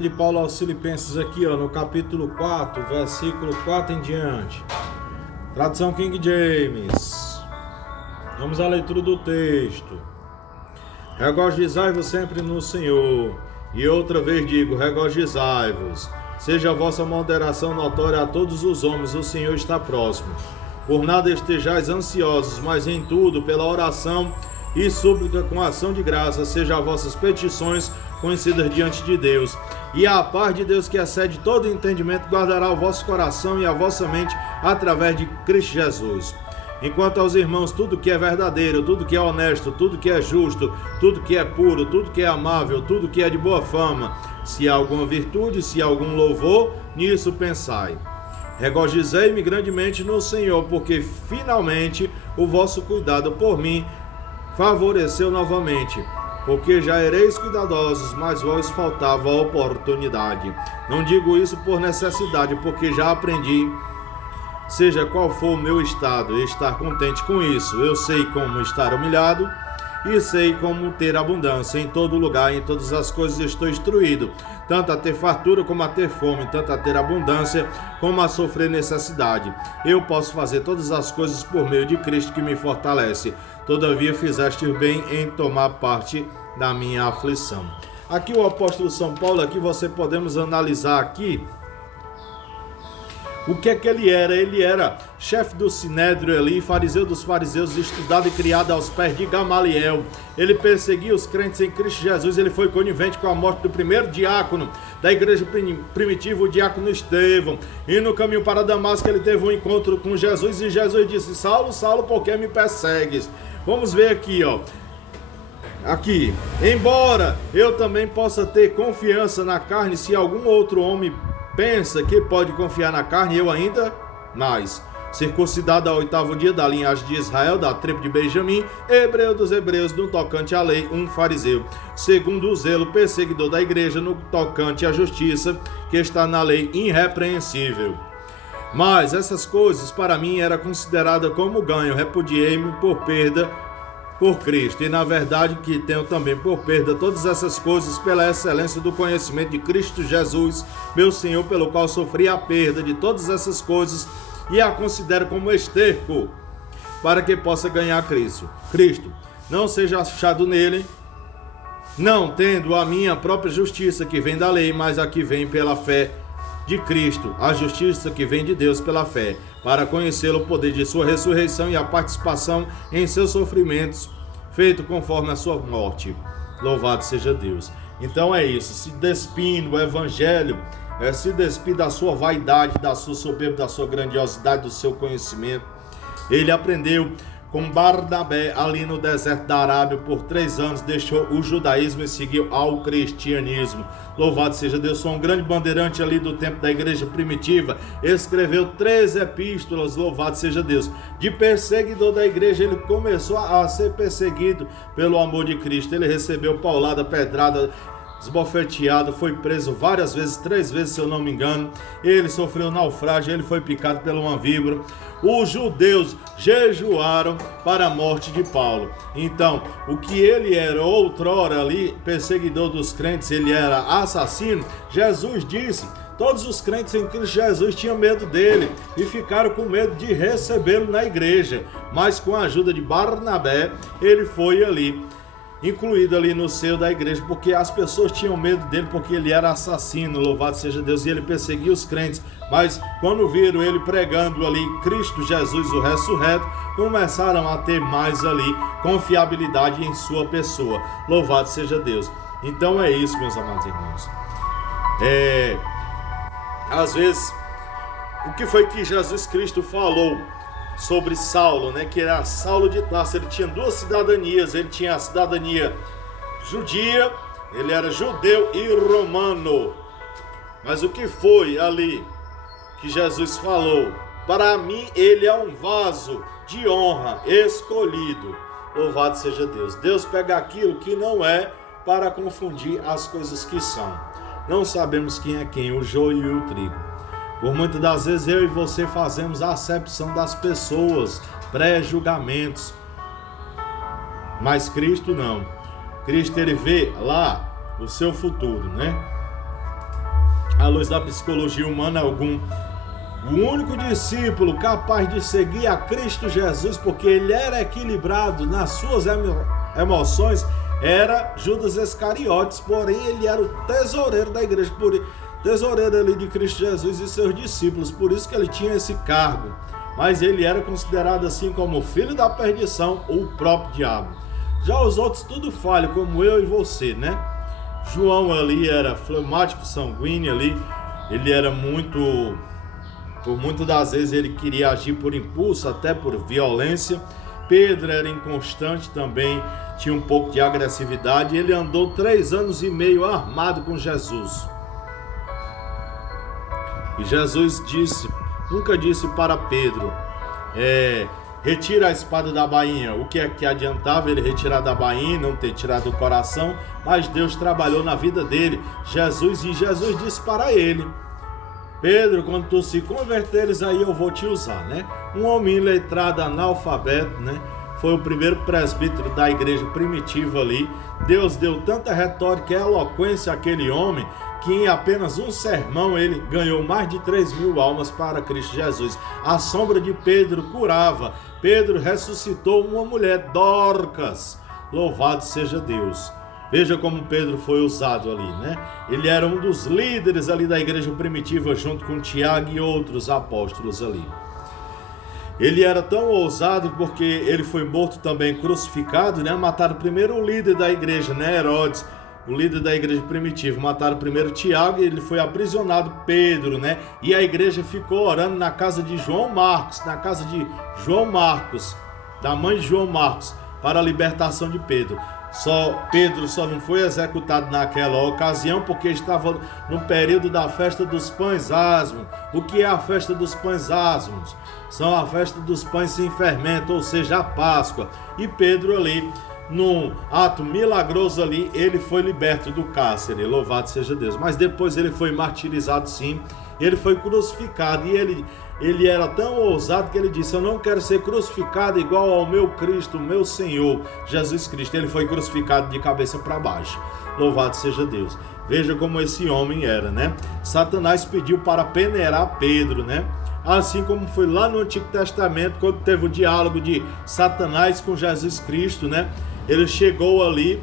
De Paulo aos Filipenses aqui, no capítulo 4, versículo 4 em diante. Tradução King James. Vamos à leitura do texto. Regozijai-vos sempre no Senhor. E outra vez digo, regozijai-vos. Seja a vossa moderação notória a todos os homens, o Senhor está próximo. Por nada estejais ansiosos, mas em tudo, pela oração e súplica com ação de graça, seja as vossas petições conhecidas diante de Deus. E a paz de Deus, que excede todo entendimento, guardará o vosso coração e a vossa mente através de Cristo Jesus. Enquanto aos irmãos, tudo que é verdadeiro, tudo que é honesto, tudo que é justo, tudo que é puro, tudo que é amável, tudo que é de boa fama, se há alguma virtude, se há algum louvor, nisso pensai. Regozijei-me grandemente no Senhor, porque finalmente o vosso cuidado por mim favoreceu novamente. Porque já ereis cuidadosos, mas vos faltava a oportunidade. Não digo isso por necessidade, porque já aprendi, seja qual for o meu estado, e estar contente com isso. Eu sei como estar humilhado e sei como ter abundância. Em todo lugar, em todas as coisas estou instruído, tanto a ter fartura como a ter fome, tanto a ter abundância como a sofrer necessidade. Eu posso fazer todas as coisas por meio de Cristo que me fortalece. Todavia fizeste bem em tomar parte da minha aflição. Aqui o apóstolo São Paulo, aqui você podemos analisar aqui o que é que ele era. Ele era chefe do Sinédrio ali, fariseu dos fariseus, estudado e criado aos pés de Gamaliel. Ele perseguia os crentes em Cristo Jesus. Ele foi conivente com a morte do primeiro diácono da igreja primitiva, o diácono Estevão. E no caminho para Damasco ele teve um encontro com Jesus e Jesus disse: Saulo, Saulo, por que me persegues? Vamos ver aqui, Aqui, embora eu também possa ter confiança na carne, se algum outro homem pensa que pode confiar na carne, eu ainda mais. Circuncidado ao 8º dia, da linhagem de Israel, da tribo de Benjamim, hebreu dos hebreus, no tocante à lei, um fariseu. Segundo o zelo, perseguidor da igreja, no tocante à justiça, que está na lei, irrepreensível. Mas essas coisas para mim era considerada como ganho, repudiei-me por perda por Cristo, e na verdade que tenho também por perda todas essas coisas pela excelência do conhecimento de Cristo Jesus, meu Senhor, pelo qual sofri a perda de todas essas coisas e a considero como esterco, para que possa ganhar Cristo. Não seja achado nele, não tendo a minha própria justiça que vem da lei, mas a que vem pela fé de Cristo, a justiça que vem de Deus pela fé, para conhecê-lo, o poder de sua ressurreição e a participação em seus sofrimentos, feito conforme a sua morte. Louvado seja Deus. Então é isso, se despir no evangelho, se despir da sua vaidade, da sua soberba, da sua grandiosidade, do seu conhecimento. Ele aprendeu com Barnabé ali no deserto da Arábia por 3 anos, deixou o judaísmo e seguiu ao cristianismo. Louvado seja Deus, foi um grande bandeirante ali do tempo da igreja primitiva, escreveu 3 epístolas, louvado seja Deus. De perseguidor da igreja, ele começou a ser perseguido pelo amor de Cristo. Ele recebeu paulada, pedrada, esbofeteado, foi preso várias vezes, 3 vezes se eu não me engano. Ele sofreu naufrágio, ele foi picado por uma víbora. Os judeus jejuaram para a morte de Paulo. Então, o que ele era outrora ali, perseguidor dos crentes, ele era assassino. Jesus disse, todos os crentes em Cristo Jesus tinham medo dele e ficaram com medo de recebê-lo na igreja. Mas com a ajuda de Barnabé, ele foi ali, incluído ali no seio da igreja, porque as pessoas tinham medo dele, porque ele era assassino, louvado seja Deus, e ele perseguia os crentes. Mas quando viram ele pregando ali Cristo Jesus, o ressurreto, começaram a ter mais ali confiabilidade em sua pessoa. Louvado seja Deus. Então é isso, meus amados irmãos. Às vezes, o que foi que Jesus Cristo falou sobre Saulo, que era Saulo de Tarso? Ele tinha 2 cidadanias, ele tinha a cidadania judia, ele era judeu e romano. Mas o que foi ali que Jesus falou? Para mim ele é um vaso de honra, escolhido. Louvado seja Deus. Deus pega aquilo que não é para confundir as coisas que são. Não sabemos quem é quem, o joio e o trigo. Por muitas das vezes eu e você fazemos a acepção das pessoas, pré-julgamentos. Mas Cristo não. Cristo, ele vê lá o seu futuro, à luz da psicologia humana algum. O único discípulo capaz de seguir a Cristo Jesus, porque ele era equilibrado nas suas emoções, era Judas Iscariotes, porém ele era o tesoureiro da igreja, tesoureiro ali de Cristo Jesus e seus discípulos, por isso que ele tinha esse cargo. Mas ele era considerado assim como o filho da perdição ou o próprio diabo. Já os outros tudo falho, como eu e você, né? João ali era fleumático, sanguíneo ali, ele era por muitas das vezes ele queria agir por impulso, até por violência. Pedro era inconstante também, tinha um pouco de agressividade. Ele andou 3 anos e meio armado com Jesus. E Jesus nunca disse para Pedro, retira a espada da bainha. O que é que adiantava ele retirar da bainha, não ter tirado do coração? Mas Deus trabalhou na vida dele. Jesus disse para ele, Pedro, quando tu se converteres, aí eu vou te usar, né? Um homem letrado, analfabeto, né? Foi o primeiro presbítero da igreja primitiva ali. Deus deu tanta retórica e eloquência àquele homem que em apenas um sermão ele ganhou mais de 3.000 almas para Cristo Jesus. A sombra de Pedro curava. Pedro ressuscitou uma mulher, Dorcas. Louvado seja Deus. Veja como Pedro foi usado ali, né? Ele era um dos líderes ali da igreja primitiva, junto com Tiago e outros apóstolos ali. Ele era tão ousado porque ele foi morto também, crucificado, né? Mataram primeiro o líder da igreja, né? Herodes, o líder da igreja primitiva. Mataram primeiro Tiago e ele foi aprisionado, Pedro, né? E a igreja ficou orando na casa de João Marcos, da mãe de João Marcos, para a libertação de Pedro. Pedro só não foi executado naquela ocasião porque estava no período da festa dos pães asmos. O que é a festa dos pães asmos? São a festa dos pães sem fermento, ou seja, a Páscoa. E Pedro ali, num ato milagroso ali, ele foi liberto do cárcere, louvado seja Deus. Mas depois ele foi martirizado sim, ele foi crucificado e ele era tão ousado que ele disse, eu não quero ser crucificado igual ao meu Cristo, meu Senhor, Jesus Cristo. Ele foi crucificado de cabeça para baixo, louvado seja Deus. Veja como esse homem era, né? Satanás pediu para peneirar Pedro, né? Assim como foi lá no Antigo Testamento, quando teve o diálogo de Satanás com Jesus Cristo, né? Ele chegou ali,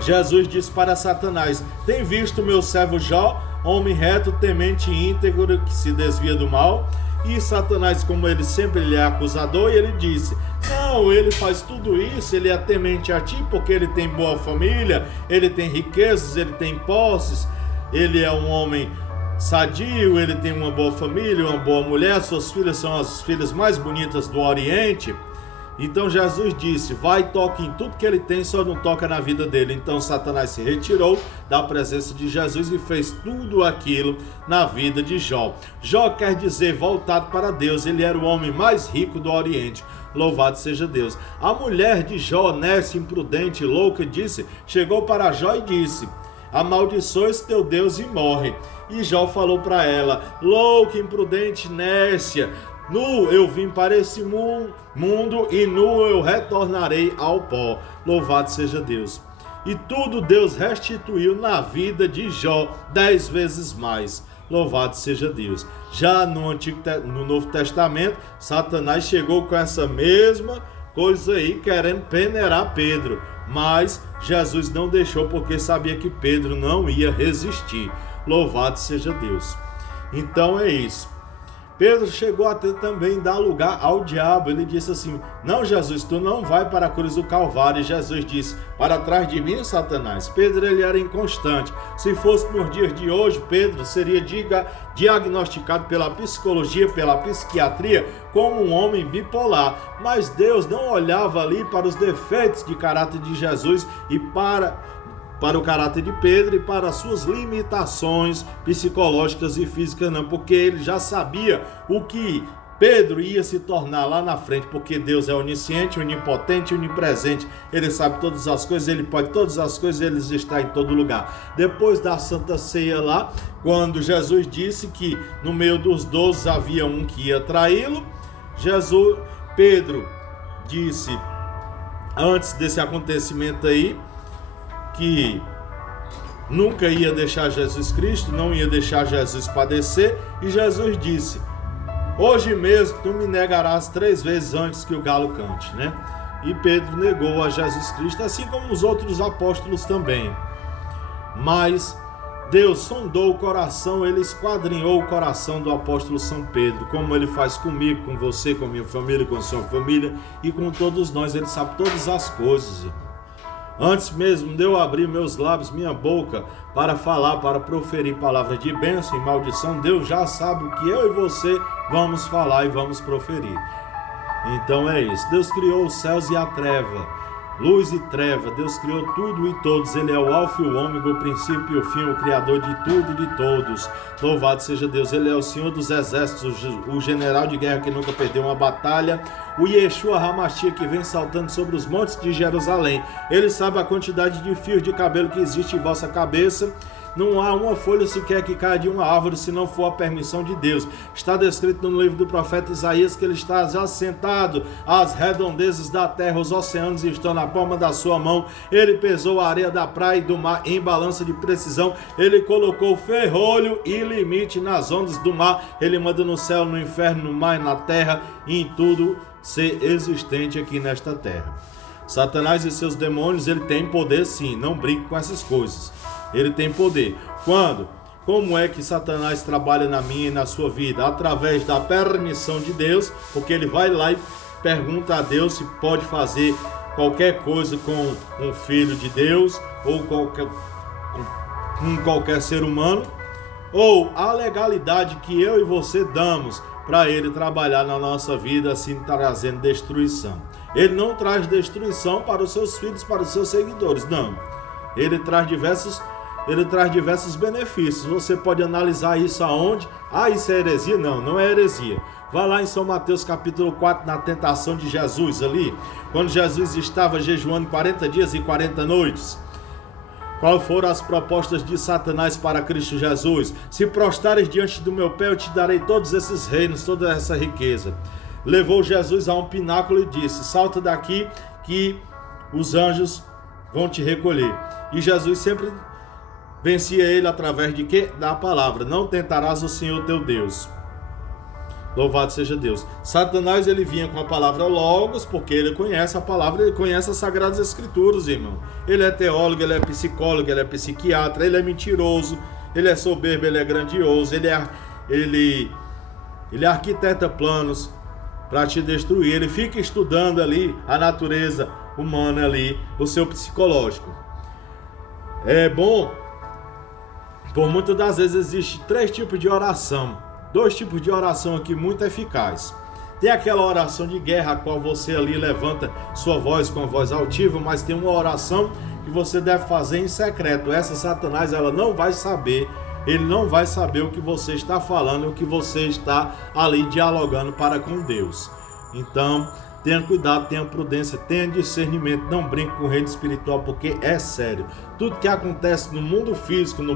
Jesus disse para Satanás, tem visto meu servo Jó, homem reto, temente e íntegro, que se desvia do mal? E Satanás, como ele sempre é acusador, e ele disse, não, ele faz tudo isso, ele é temente a ti, porque ele tem boa família, ele tem riquezas, ele tem posses, ele é um homem sadio, ele tem uma boa família, uma boa mulher, suas filhas são as filhas mais bonitas do Oriente. Então Jesus disse, vai, toque em tudo que ele tem, só não toca na vida dele. Então Satanás se retirou da presença de Jesus e fez tudo aquilo na vida de Jó. Jó quer dizer voltado para Deus, ele era o homem mais rico do Oriente. Louvado seja Deus. A mulher de Jó, nécia, imprudente, louca, chegou para Jó e disse, amaldiçoe teu Deus e morre. E Jó falou para ela, louca, imprudente, nécia, nu eu vim para esse mundo e nu eu retornarei ao pó. Louvado seja Deus. E tudo Deus restituiu na vida de Jó 10 vezes mais. Louvado seja Deus. Já no Novo Testamento, Satanás chegou com essa mesma coisa aí, querendo peneirar Pedro. Mas Jesus não deixou porque sabia que Pedro não ia resistir. Louvado seja Deus. Então é isso. Pedro chegou até também dar lugar ao diabo. Ele disse assim, não, Jesus, tu não vai para a cruz do Calvário. E Jesus disse, para trás de mim, Satanás. Pedro, ele era inconstante. Se fosse nos dias de hoje, Pedro seria diagnosticado pela psicologia, pela psiquiatria, como um homem bipolar. Mas Deus não olhava ali para os defeitos de caráter de Jesus e para o caráter de Pedro e para as suas limitações psicológicas e físicas, não, porque ele já sabia o que Pedro ia se tornar lá na frente, porque Deus é onisciente, onipotente, onipresente, ele sabe todas as coisas, ele pode todas as coisas, ele está em todo lugar. Depois da Santa Ceia lá, quando Jesus disse que no meio dos 12 havia um que ia traí-lo, Pedro disse, antes desse acontecimento aí, que nunca ia deixar Jesus Cristo, não ia deixar Jesus padecer, e Jesus disse: hoje mesmo tu me negarás 3 vezes antes que o galo cante, né? E Pedro negou a Jesus Cristo, assim como os outros apóstolos também. Mas Deus sondou o coração, ele esquadrinhou o coração do apóstolo São Pedro, como ele faz comigo, com você, com a minha família, com a sua família e com todos nós. Ele sabe todas as coisas, irmão. Antes mesmo de eu abrir meus lábios, minha boca, para falar, para proferir palavras de bênção e maldição, Deus já sabe o que eu e você vamos falar e vamos proferir. Então é isso. Deus criou os céus e a treva, luz e treva. Deus criou tudo e todos. Ele é o alfa e o ômega, o princípio e o fim, o criador de tudo e de todos. Louvado seja Deus. Ele é o Senhor dos exércitos, o general de guerra que nunca perdeu uma batalha, o Yeshua HaMashiach que vem saltando sobre os montes de Jerusalém. Ele sabe a quantidade de fios de cabelo que existe em vossa cabeça. Não há uma folha sequer que caia de uma árvore se não for a permissão de Deus. Está descrito no livro do profeta Isaías que ele está já sentado às redondezas da terra, os oceanos estão na palma da sua mão. Ele pesou a areia da praia e do mar em balança de precisão. Ele colocou ferrolho e limite nas ondas do mar. Ele manda no céu, no inferno, no mar e na terra, e em tudo ser existente aqui nesta terra. Satanás e seus demônios, ele tem poder sim, não brinque com essas coisas. Ele tem poder. Quando? Como é que Satanás trabalha na minha e na sua vida? Através da permissão de Deus, porque ele vai lá e pergunta a Deus se pode fazer qualquer coisa com um filho de Deus ou com qualquer ser humano, ou a legalidade que eu e você damos para ele trabalhar na nossa vida, assim trazendo destruição. Ele não traz destruição para os seus filhos, para os seus seguidores, não. Ele traz diversos benefícios. Você pode analisar isso aonde? Isso é heresia? Não, não é heresia. Vai lá em São Mateus capítulo 4, na tentação de Jesus ali, quando Jesus estava jejuando 40 dias e 40 noites. Quais foram as propostas de Satanás para Cristo Jesus? Se prostrares diante do meu pé, eu te darei todos esses reinos, toda essa riqueza. Levou Jesus a um pináculo e disse: salta daqui que os anjos vão te recolher. E Jesus sempre vencia ele através de quê? Da palavra. Não tentarás o Senhor teu Deus. Louvado seja Deus. Satanás, ele vinha com a palavra logos, porque ele conhece a palavra, ele conhece as Sagradas Escrituras, irmão. Ele é teólogo, ele é psicólogo, ele é psiquiatra, ele é mentiroso, ele é soberbo, ele é grandioso, ele arquiteta planos para te destruir. Ele fica estudando ali a natureza humana ali, o seu psicológico. É bom, por muitas das vezes existe 3 tipos de oração. 2 tipos de oração aqui muito eficaz. Tem aquela oração de guerra, a qual você ali levanta sua voz com a voz altiva, mas tem uma oração que você deve fazer em secreto. Essa Satanás, ela não vai saber, ele não vai saber o que você está falando, o que você está ali dialogando para com Deus. Então, tenha cuidado, tenha prudência, tenha discernimento, não brinque com o reino espiritual, porque é sério. Tudo que acontece no mundo físico, no